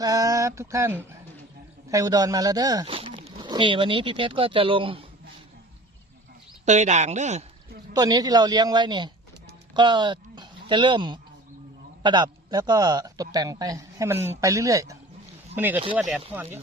ครับทุกท่าน ไทยอุดรมาแล้วเด้อ นี่วันนี้พี่เพชรก็จะลง เตยด่างเด้อ ต้นนี้ที่เราเลี้ยงไว้นี่ ก็จะเริ่มประดับแล้วก็ตกแต่งไปให้มันไปเรื่อยๆมันนี่ก็ถือว่าแดดร้อนเยอะ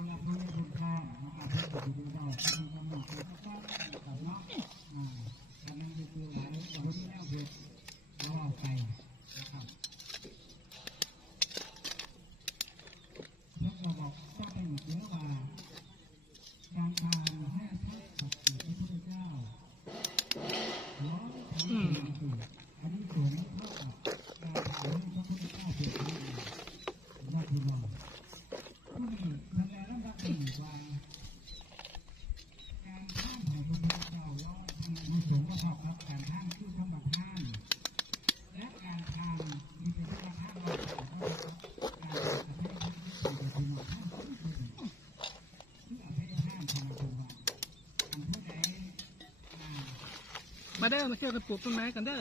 我拉他们不干，他们我们不干，他们， มาเด้อมาเที่ยวกันปลูกต้นไม้กันเด้อ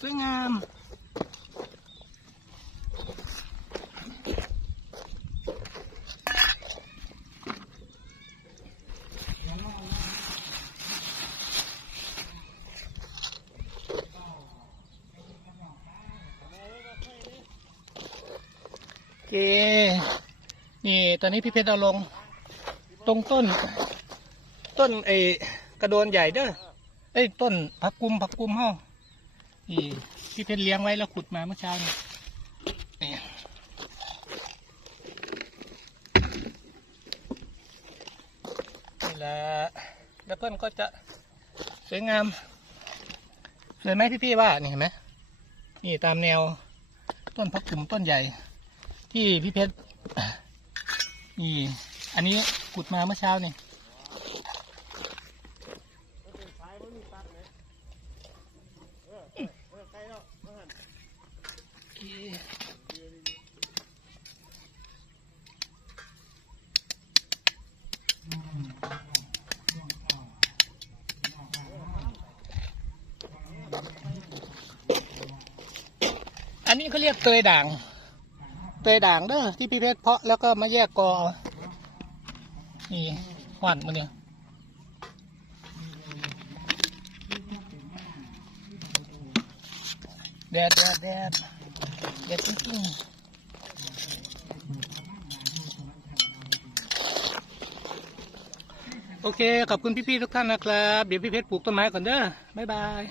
สวยงามโอเค นี่ตอนนี้พี่เพชรเอาลง ตรงต้น ต้นไอ้กระโดนใหญ่เด้อเอ้ยต้นผักกุมผักกุมเฮา นี่พี่เพชรเลี้ยงไว้แล้วขุดมาเมื่อเช้านี่นี่นี่และแล้วเพื่อนก็จะสวยงามสวยไหมพี่ๆว่านี่เห็นไหมนี่ตามแนวต้นผักกุมต้นใหญ่ ที่พี่เพชรนี่อันนี้ขุดมาเมื่อเช้านี่ อันนี้เขาเรียกเตยด่าง เตยด่างเด้อที่พี่เพชรเพาะแล้วก็มาแยกกอ นี่หวานมันเนี่ยแดดแดดแดด เดี๋ยวพี่โอเค ขอบคุณพี่ๆทุกท่านนะครับ เดี๋ยวพี่เพชรปลูกต้นไม้ก่อนเด้อบ๊ายบาย